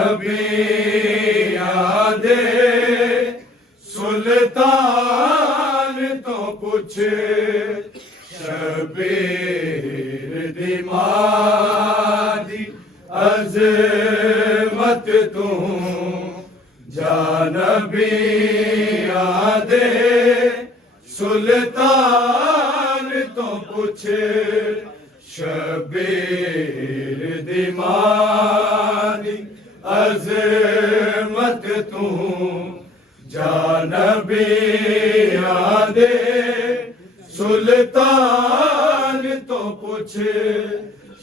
जानबी आदे सुल्तान तो पुछ शबीर दिमादी अज़मत तू जानबी आदे सुल्तान तो पुछ शबीर दिमादी अज़मत तू जानबी आदे सुल्तान तो पुछ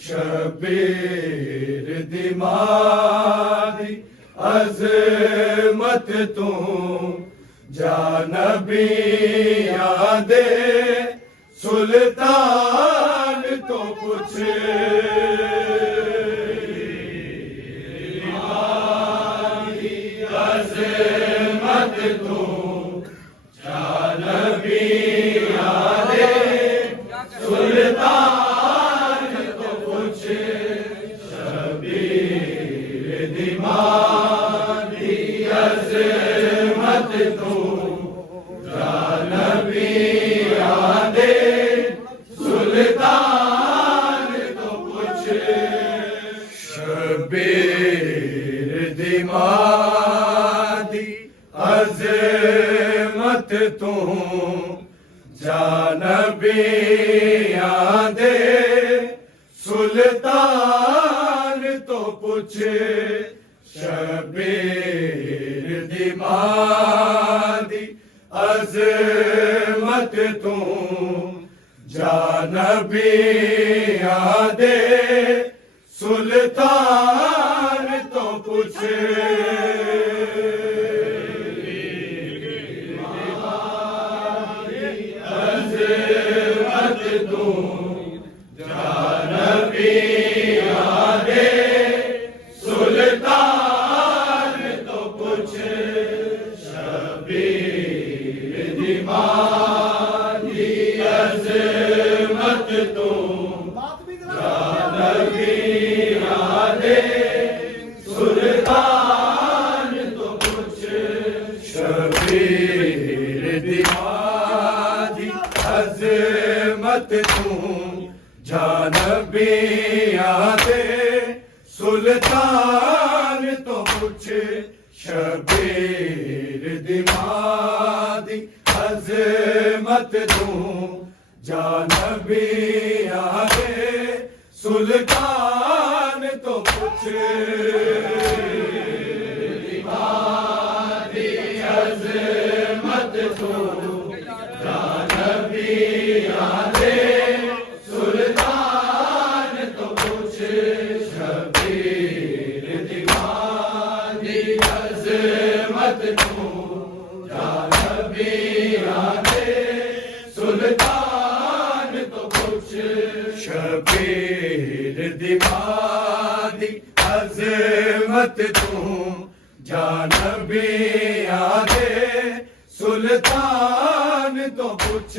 शबीर दिमादी अज़मत तू जानबी आदे सुल्तान तो पुछ अज़मत तू जानबी आदे सुल्तान तो पुछ शबीर दिमादी अज़मत तू जानबी आदे सुल्तान तो पुछ शबीर दिमादी अज़मत तू जानबी आदे सुल्तान तो पुछ शबीर दिमादी अज़मत तू जानबी आदे सुल्तान तो पुछ अज़मत तू जानबी आदे सुल्तान तो पुछ शबीर दिमादी अज़मत तू जानबी आदे सुल्तान तो पुछ शबीर दिमादी अज़मत तू जानबी आदे सुल्तान तो पुछ शबीर दिमादी अज़मत तू जानबी आदे सुल्तान तो पुछ दिमादी अज़मत तू जानबी आदे सुल्तान तो पुछ शबीर दिमादी अज़मत तू जानबी आदे सुल्तान तो पुछ शबीर दिमादी अज़मत तू जानबी आदे सुल्तान तो पुछ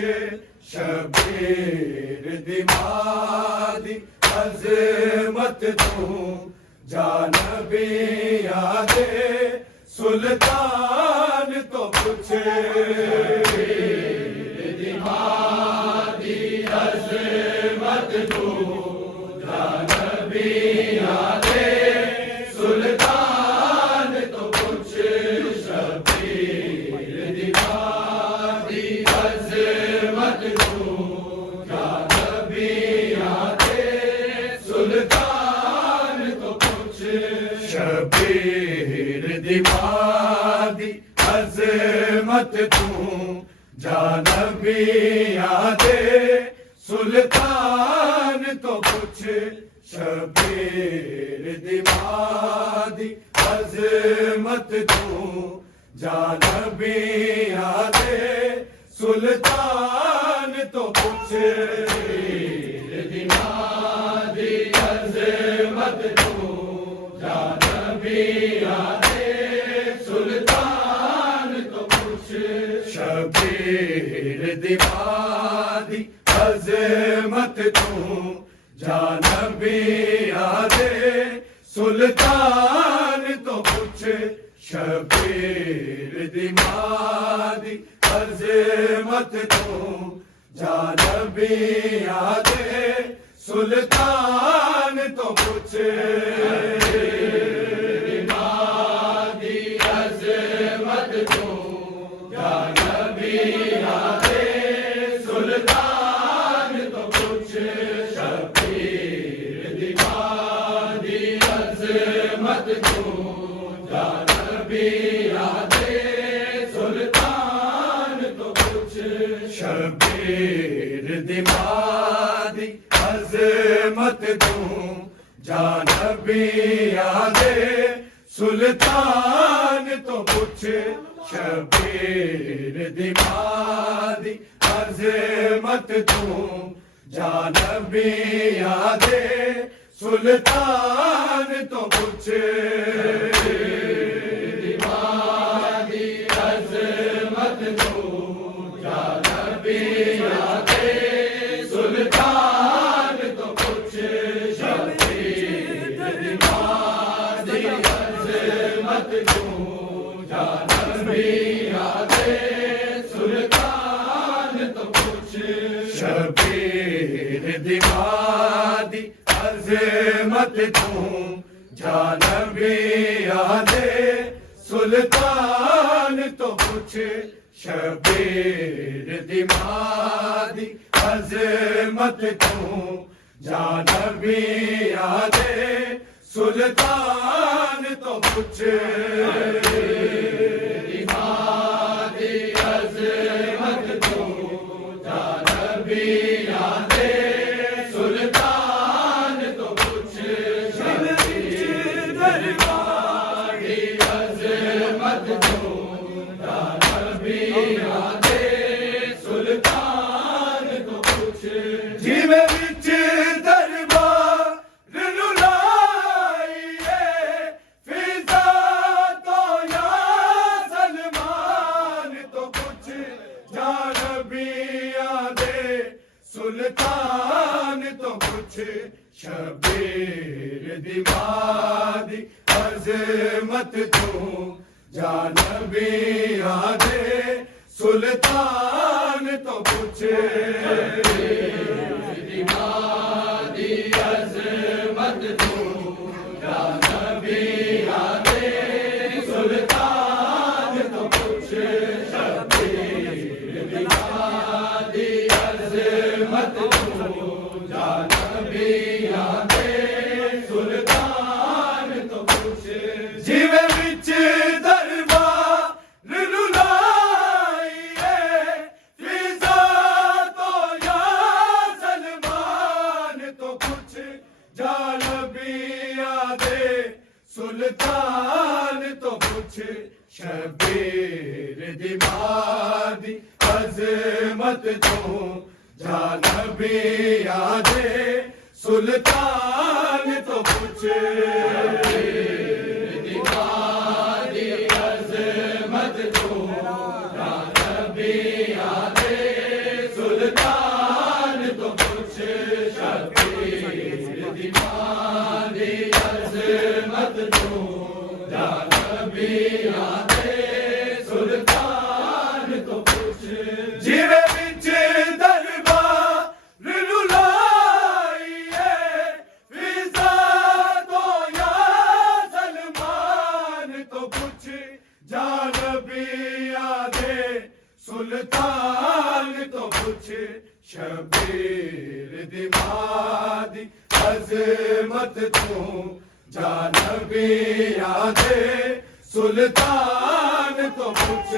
शबीर दिमादी अज़मत तू जानबी आदे सुल्तान तो पुछ दिमादी अज़मत तू जानबी आदे सुल्तान तो पुछ शबीर दिमादी अज़मत तू जानबी आदे सुल्तान तो पुछ शबीर दिमादी अज़मत तू जानबी आदे सुल्तान तो पुछ शबीर दिमादी अज़मत तू जानबी आदे सुल्तान तो पुछ दिमादी अज़मत तू जानबी आदे सुल्तान तो पुछ शबीर दिमादी अज़मत तू जानबी आदे सुल्तान तो शबीर दी मां दी अज़मत तू जानबिया दे सुल्तान तो पुछ मां दी अज़मत तू जानबिया दे सुल्तान तो पुछ शबीर दी मां दी अज़मत तू जानबिया दे सुल्तान तो पुछ शबीर दी मां दी अज़मत तू जानबिया दे सुल्तान तो पुछ शबीर दी मां दी अज़मत तू जानबिया दे सुल्तान तो पुछ शबीर दी मां दी अज़मत तू जानबिया दे सुल्तान तो पुछ शबीर दी मां दी अज़मत तू जानबिया दे सुल्तान तो पुछ जिवे विच दरबार रुलाइए फिजा तो या सलमान तो कुछ जानबिया दे सुल्तान तो कुछ शबीर दी मां दी अज़मत तू जानबिया दे सुल्तान तो पुछ दी मां दी अज़मत तू जानबिया दे सुल्तान तो पुछ शबीर दी मां दी अज़मत तू जानबिया दे सुल्तान तो पुछ जिवे विच सुल्तान तो पुछ शबीर दी मां दी अज़मत तू जानबिया दे सुल्तान तो पुछ दी मां दी अज़मत तू जानबिया दे सुल्तान तो पुछ शबीर दी मां दी अज़मत तू जानबिया दे सुल्तान तो पुछ जिवे विच दरबार रुलाइए फिजा तो या सलमान तो पुछ जानबिया दे सुल्तान तो पुछ शबीर दी मां दी अज़मत तू जानबिया दे सुल्तान तो पुछ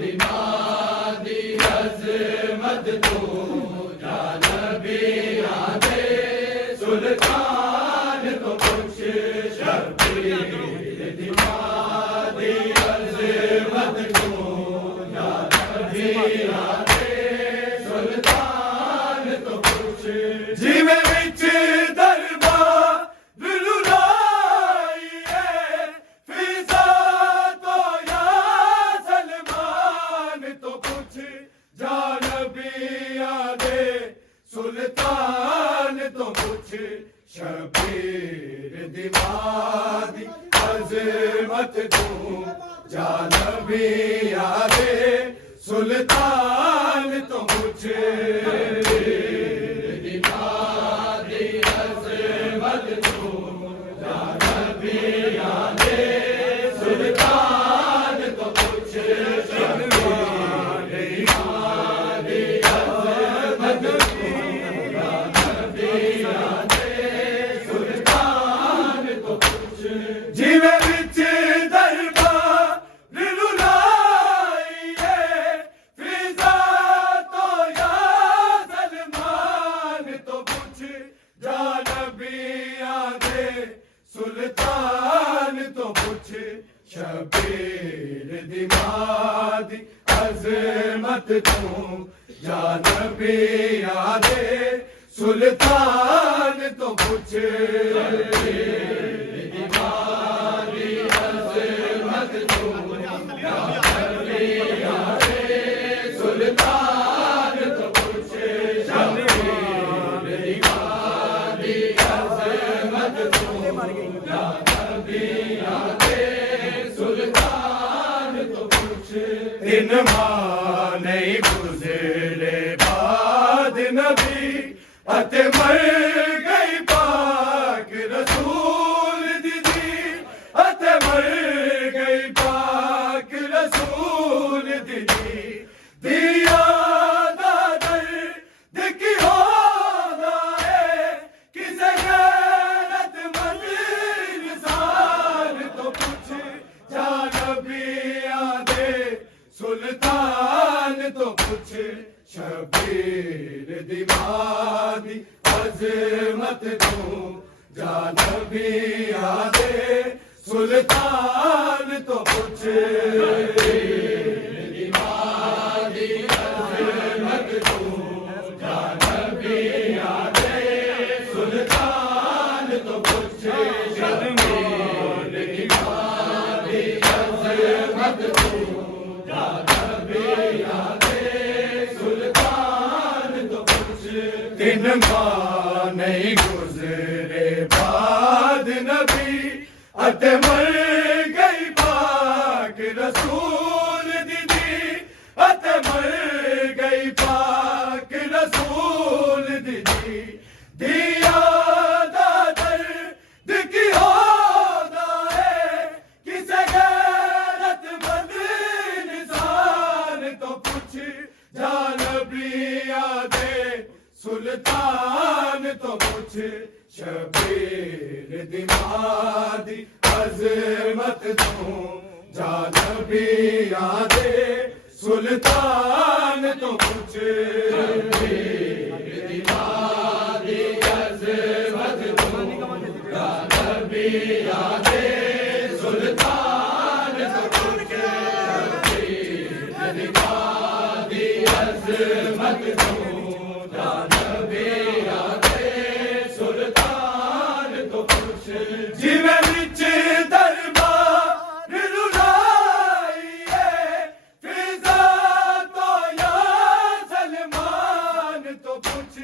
दी मां दी अज़मत तू जानबिया दे सुल्तान तो पुछ शबीर दी मां दी अज़मत तू जानबिया दे सुल्तान तो पुछ जिवे विच सुल्तान तो पुछ शबीर दी मां दी अजमत तू जानबी यादे सुल्तान तो कुछ दिमादी अजमत तू जानबी यादे सुल्तान तो कुछ दिमादी अजमत तू जानबी यादे सुल्तान तो कुछ जीवे विच दरबार रुलाइए फिजा तो या सलमान तो कुछ जानबिया दे सुल्तान तो कुछ शबीर दिमादी अजमत तू जानबिया दे सुल्तान तो कुछ दिमादी अजमत तू जानबिया दे सुल्तान तो कुछ शबीर दिमादी अजमत तू जानबिया दे सुल्तान तो कुछ दिन मां नहीं गुजरे बाद नबी अते मर गई पाक रसूल दीदी अते मर गई पाक रसूल दीदी दिया दादर दिखी हो है किसे गैरत मंद इंसान तो कुछ जानबिया दे सुल्तान तो कुछ शबीर दिमादी अजमत तू जानबिया दे सुल्तान तो कुछ दिमादी अजमत तू जानबिया दे सुल्तान तो कुछ शबीर दिमादी अजमत तू जानबिया दे सुल्तान तो कुछ दिन मां नहीं गुजरे बाद नबी अते मर गई पाक रसूल दीदी अते मर गई पाक रसूल दीदी दिया दादर दिखी होदा है किसे गैरत मंद इंसान तो कुछ जानबिया दे सुल्तान तो कुछ शबीर दिमादी अजमत तू जानबिया दे सुल्तान तो कुछ दिमादी अजमत तू जानबिया दे सुल्तान तो कुछ दिमादी अजमत तू जानबिया दे सुल्तान तो कुछ जीवे विच दरबार रुलाइए फिजा तो या सलमान तो कुछ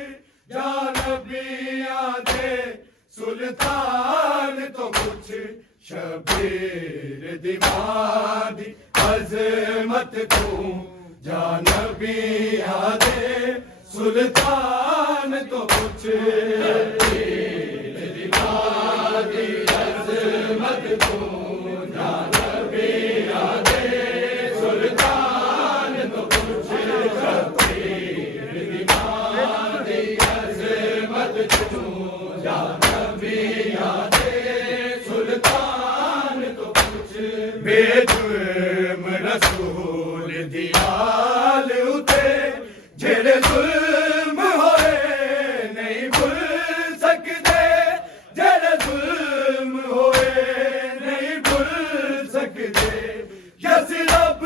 जानबिया दे सुल्तान तो कुछ शबीर दिमादी अजमत तू जानबिया दे सुल्तान तो कुछ दिमादी अजमत तू जानबिया दे सुल्तान तो कुछ दिमादी अजमत तू जानबिया दे सुल्तान तो कुछ बेजुर्म रसूल दियाल उते जेड़े जुल्म होए नहीं भुल सकते जेड़े जुल्म होए नहीं भुल सकते यस रब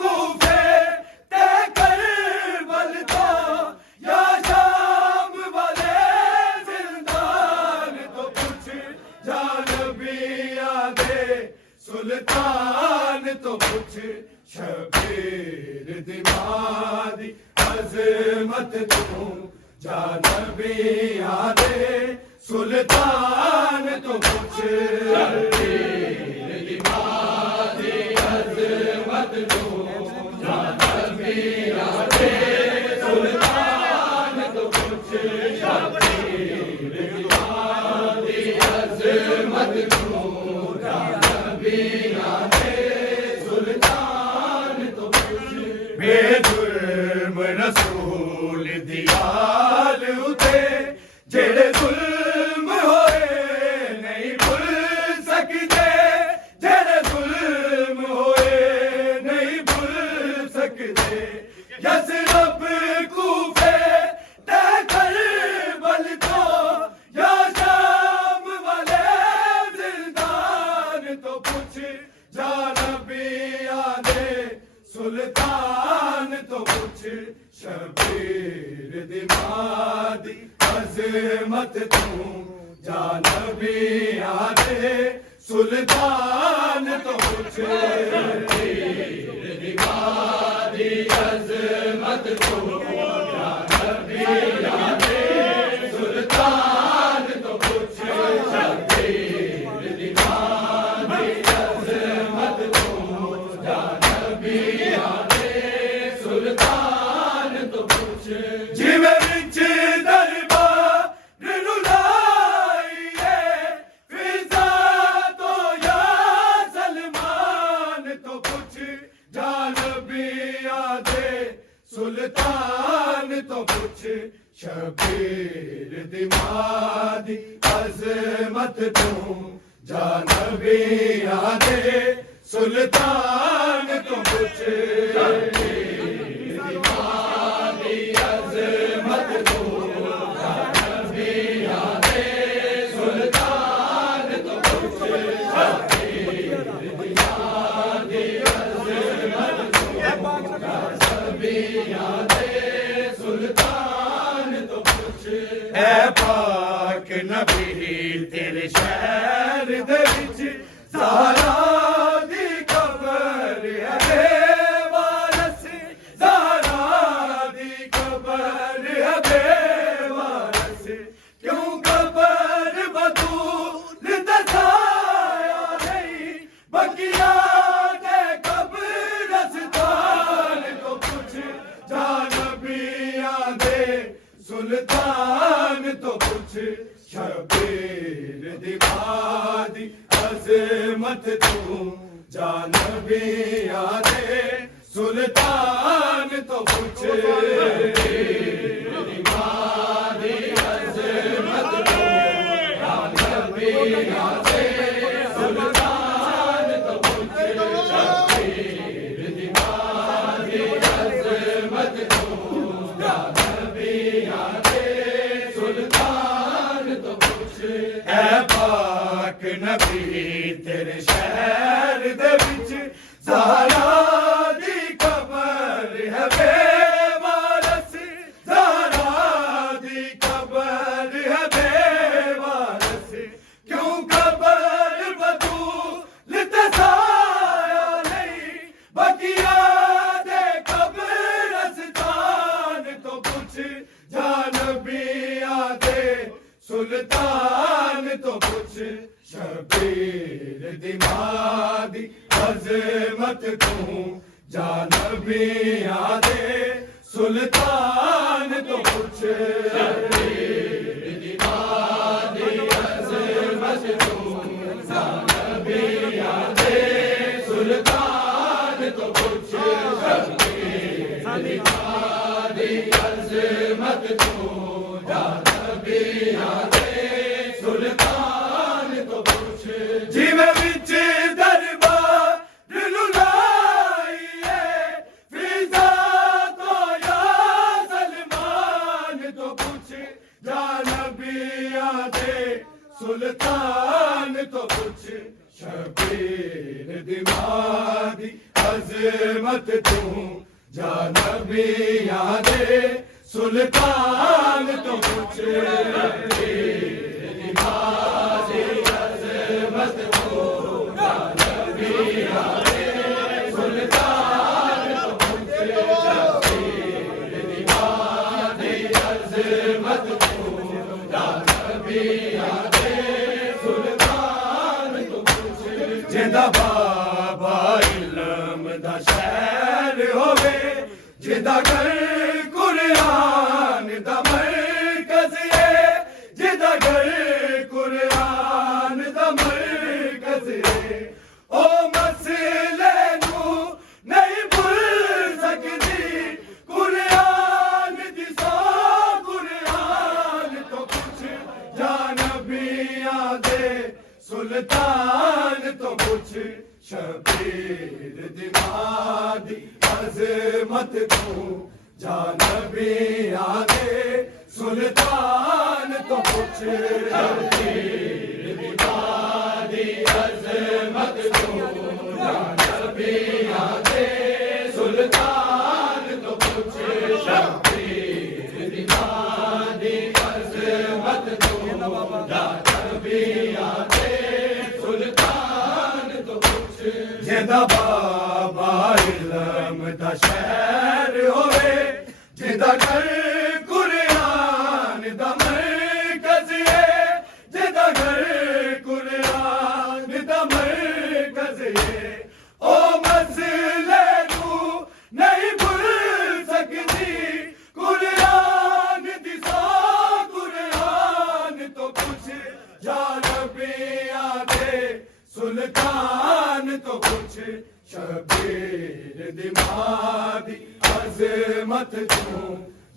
कूफे ते करबल तो या शाम वाले जिंदान तो कुछ जानबिया दे सुल्तान तो कुछ शबीर दिमादी अजमत तू जानबिया दे सुल्तान तो कुछ तो पूछ जा नबिया दे सुल्तान तो पूछ शबीर दिमादी अजमत तू जा नबिया दे सुल्तान तो पूछ शबीर दिमादी अजमत तू जा नबिया दे सुल्तान तो पूछ शबीर दिमादी अजमत तू जा नबिया दे सुल्तान तो पूछ जिवें विच दरबार रुलाइए फिजा तो या सलमान तो पूछ जा नबिया दे सुल्तान तो पूछ शबीर दिमादी अजमत तू जा नबिया दे सुल्तान तो पूछ शबीर दिमादी अजमत तू जा नबिया दे सुल्तान तो पूछ शबीर दिमादी अजमत तू जा नबिया दे सुल्तान तो पूछ ऐ पाक नबी तेरे शहर दे विच ज़हरा दी कबर है बेवारस ज़हरा दी कबर है बेवारस क्यों कबर बतूल दसाया नहीं बकिया दे कब्रिस्तान तो पूछ जा नबिया दे सुल्तान तो पूछ शबीर दिमादी अजमत तू जा नबिया दे सुल्तान तो पूछ शबीर दिमादी अजमत तू जा नबिया दे सुल्तान तो पूछ शबीर दिमादी अजमत तू जा नबिया दे सुल्तान तो पूछ ऐ पाक नबी तेरे शहर दे विच ज़हरा दी कबर है बेवारस ज़हरा दी कबर है बेवारस क्यों कबर बतूल दसाया नहीं बकिया दे कब्रिस्तान तो पूछ जा नबिया दे सुल्तान तो पूछ शबीर दिमादी अजमत तू जा नबिया दे सुल्तान तो पूछ शबीर दिमादी अजमत तू जा नबिया दे सुल्तान तो पूछ शबीर दिमादी अजमत तू जा नबिया दे सुल्तान तो पूछ जिवें विच दरबार रुलाइए फिजा तो या सलमान तो पूछ जा नबिया दे सुल्तान तो पूछ शबीर दिमादी अजमत तू जा नबिया दे सुल्तान तो पूछ शबीर दिमादी अजमत तू जा नबिया दे सुल्तान तो पूछ शबीर दिमादी अजमत तू जा नबिया दे सुल्तान तो पूछ जिंदा बाबा इल्म दा शहर होवे जिदा घर कुरान दा मरकज़ है जिदा घर कुरान दा मरकज़ है ओ मसले नू नहीं भुल सकदी कुरान दी सौ कुरान तो पूछ जा नबिया दे सुल्तान तो पूछ शबीर दिमादी अजमत तू जा नबिया दे सुल्तान तो पूछ शबीर दिमादी अजमत सुल्तान तो कुछ शबीर दीवानी अज़मत तो नबिया दे सुल्तान तो कुछ जिदा बाबा इल्म दा शहर होवे जिदा घर कुरान दा मरकज़ है जिदा घर कुरान दा मरकज़ है ओ मसले तू नहीं भूल सकती कुरान दिसा कुरान तो कुछ या नबिया दे सुल्तान तो कुछ शबीर दिमादी अज़मत तू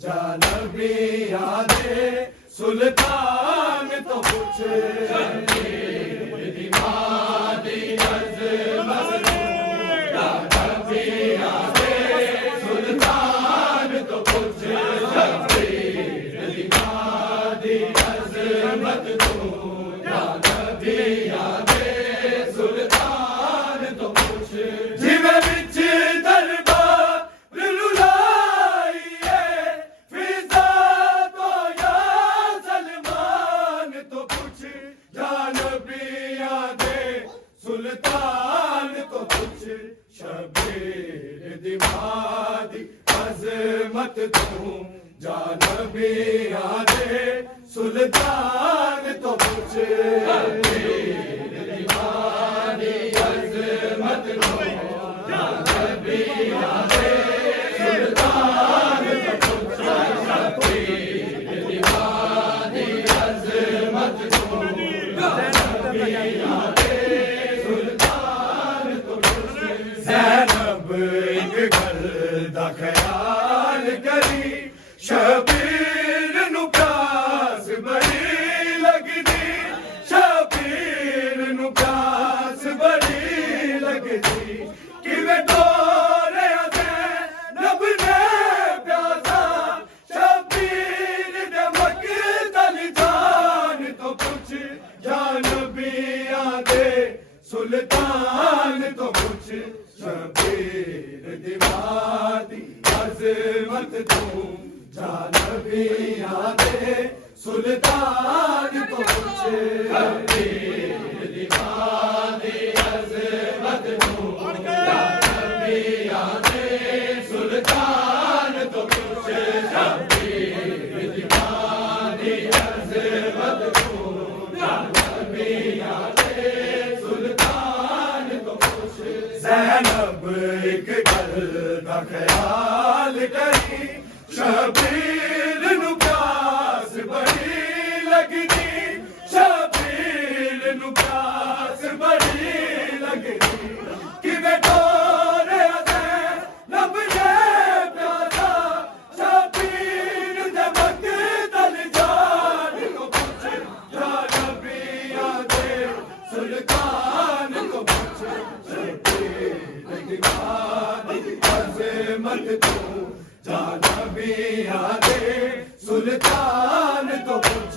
या नबिया दे सुल्तान तो कुछ शबीर दिमादी अज़मत तू या नबिया दे सुल्तान तो कुछ शबीर दिमादी अज़मत तू या नबिया दे सुल्तान तो कुछ जिवे विच दरबार रुलाइए फिजा तो या सलमान तो कुछ या नबिया दे सुल्तान तो कुछ शबीर दिमादी अज़मत तू या नबिया दे सुल्तान तो कुछ शबीर दिमादी अज़मत तू या नबिया दे सुल्तान तो कुछ शबीर दिमादी अज़मत तू या नबिया दे सुल्तान तो कुछ ज़ैनब एक गल दा ख्याल करी शबीर नु प्यास बड़ी लगदी शबीर नु प्यास बड़ी लगदी किवे डोरिया ज़ैनब ने प्यासा शबीर दे मक़तल जान तो कुछ या नबिया दे सुल्तान तो कुछ शबीर दिमादी अज़मत तू या नबिया दे सुल्तान तो कुछ शबीर दिमादी अज़मत तू या नबिया दे सुल्तान तो कुछ शबीर दिमादी अज़मत तू या नबिया दे सुल्तान तो कुछ ज़ैनब एक गल दा ख्याल करी शबीर नु प्यास बड़ी लगदी शबीर नु प्यास बड़ी लगदी किवे डोरिया ज़ैनब ने प्यासा शबीर दे मक़तल जान तो कुछ या नबिया दे सुल्तान तो कुछ शबीर दिमादी अज़मत तू या नबिया दे सुल्तान तो कुछ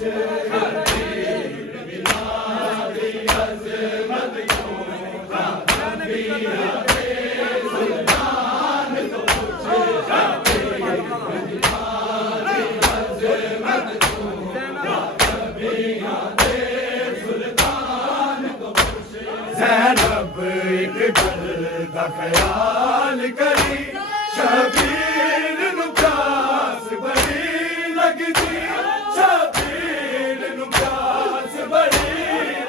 शबीर दिमादी अज़मत तू या नबिया दे सुल्तान तो कुछ शबीर दिमादी अज़मत तू या नबिया दे सुल्तान तो कुछ ज़ैनब एक गल दा ख्याल करी शबीर नु प्यास बड़ी लगदी शबीर नु प्यास बड़ी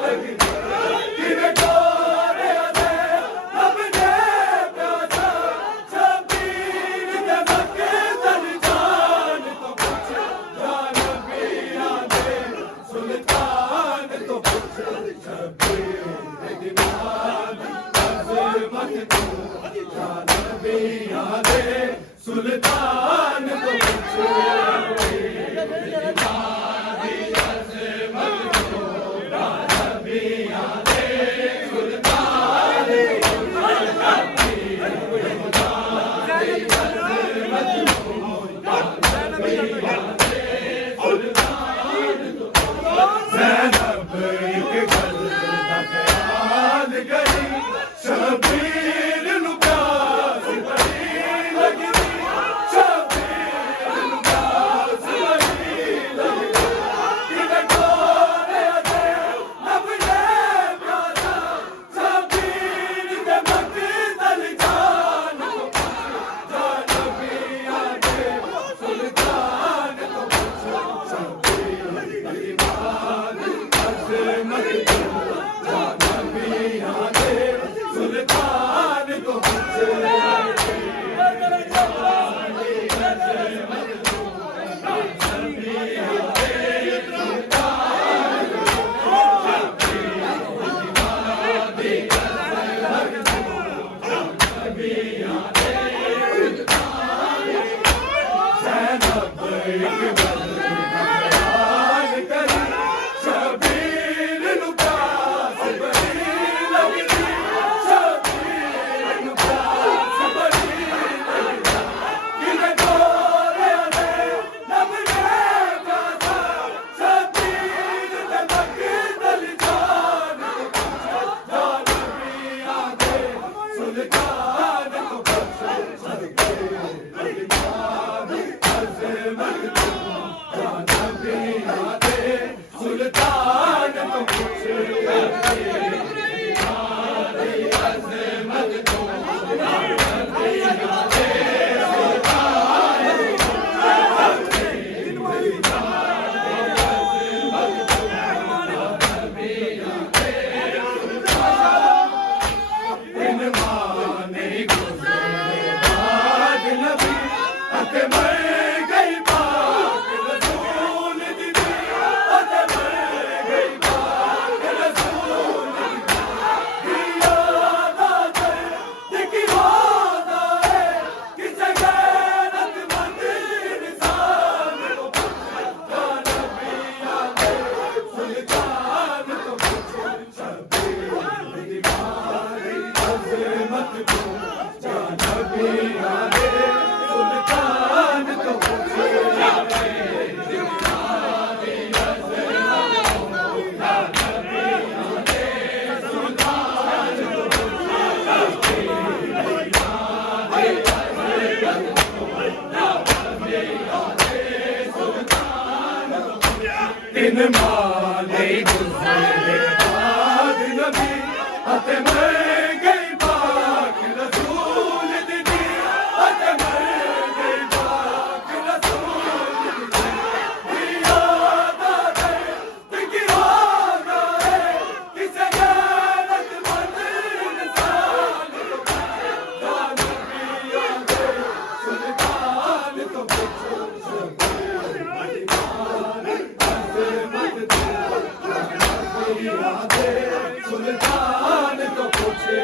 लगदी किवे डोरिया ज़ैनब ने प्यासा शबीर दे मक़तल जान तो कुछ या नबिया दे सुल्तान तो कुछ शबीर दिमादी अज़मत तू या नबिया दे शबीर नू प्यास बड़ी लगदी शबीर नू प्यास बड़ी लगदी किने कोरे दे लबले प्यासा शबीर दे मकदल जान नबिया दे सुल्तान को शबीर दीवान अजमत नबिया दे सुल्तान को शबीर नू प्यास बड़ी लगदी शबीर नू प्यास बड़ी लगदी किने कोरे दे लबले प्यासा शबीर दे मकदल जान नबिया दे सुल्तान को सुल्तान इन माने गुज़रे बाद नबी अते मर गई पाक रसूल दी अते मर गई पाक रसूल दी याद आते दिखी वादा है किसे गैरत मंद इंसान को नबिया दे सुल्तान को शबीर दीवानी अज़मत को नबिया दे सुल्तान को इन माने गुज़रे बाद नबी अते मर गई पाक रसूल दी अते मर गई पाक रसूल दी याद आते दिखी वादा है किसे गैरत मंद इंसान को नबिया दे सुल्तान को सुल्तान को पूछे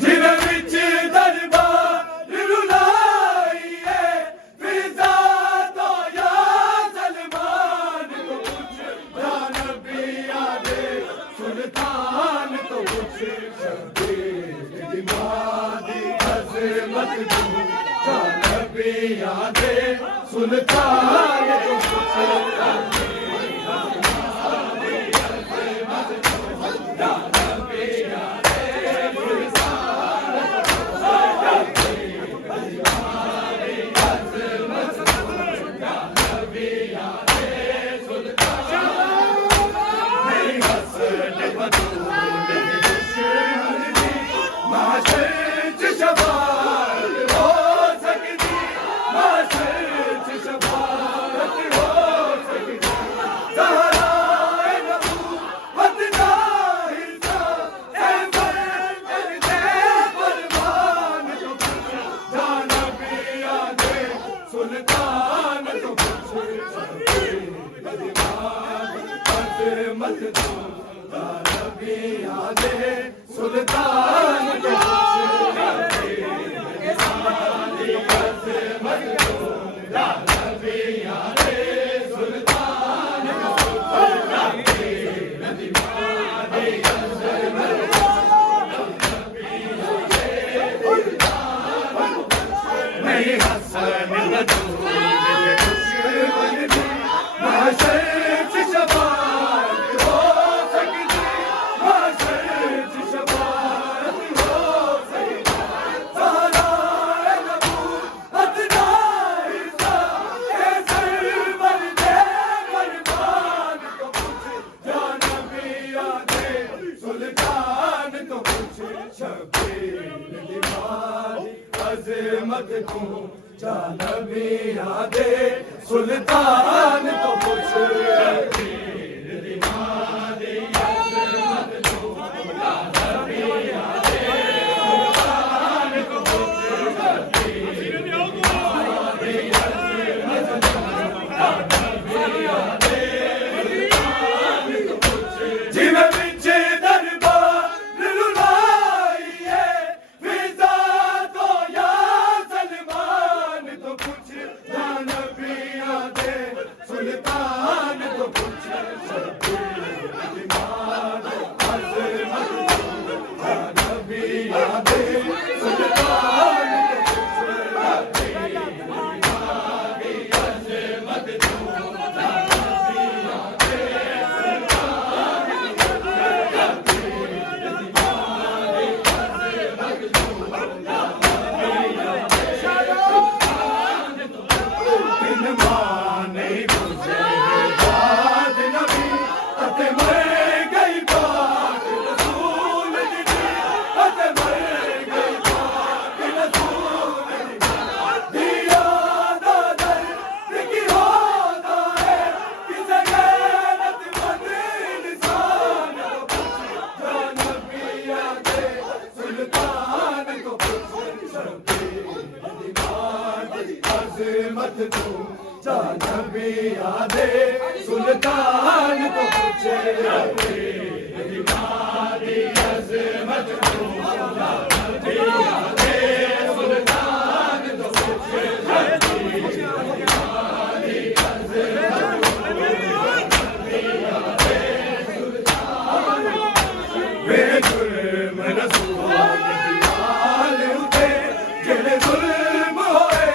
जिने विच दरबार रुलाइए फिजा तो या सलमान को पूछ नबिया दे सुल्तान को पूछ शबीर दीवानी अज़मत नबिया दे सुल्तान को पूछ मत दो नबिया दे सुल्तान को नबिया दे अजमत तू जानबिया दे सुल्तान तो कुछ अजमत तू जानबिया दे सुल्तान तो पूछे हमारी अजमत तू जानबिया दे सुल्तान तो पूछे हमारी अजमत बेजुर्म रसूल दियाल उठे जेड़े जुल्म होए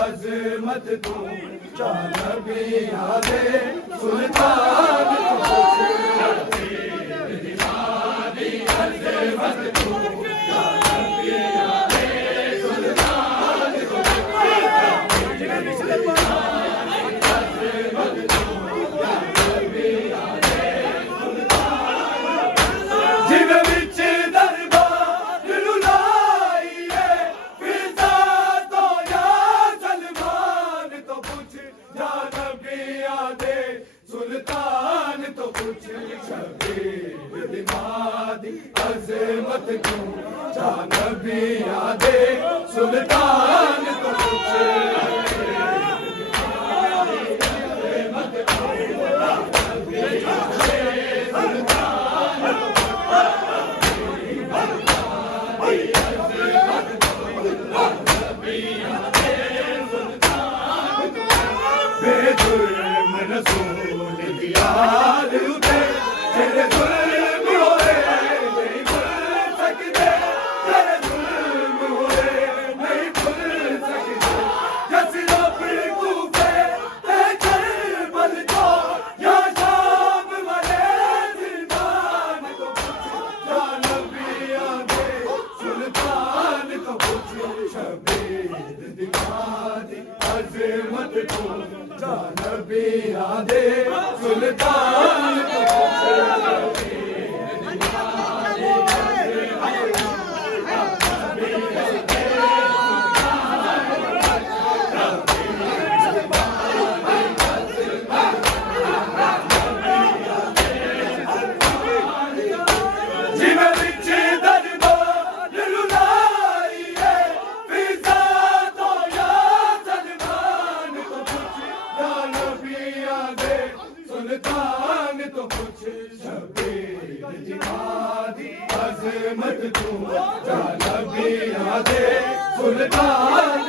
अजमत तू जानबिया दे सुल्तान तो पूछे हमारी अजमत तू जानबिया दे सुल्तान तो सुल्तान तो कुछ शबीर दिमादी अजमत तू जानबिया दे सुल्तान तो कुछ बेजुर्म रसूल दियाल उठे जेड़े जुल्म होए नहीं भुल सकदे जेड़े जुल्म होए नहीं भुल सकदे जसरो कूफे ते करबल तो या शाम वाले जिंदान तो कुछ जानबिया दे सुल्तान तो कुछ शबीर दिमादी अजमत तू जानबिया दे सुल्तान तो सुल्तान तो कुछ शबीर दिमादी अजमत तू जानबिया दे सुल्तान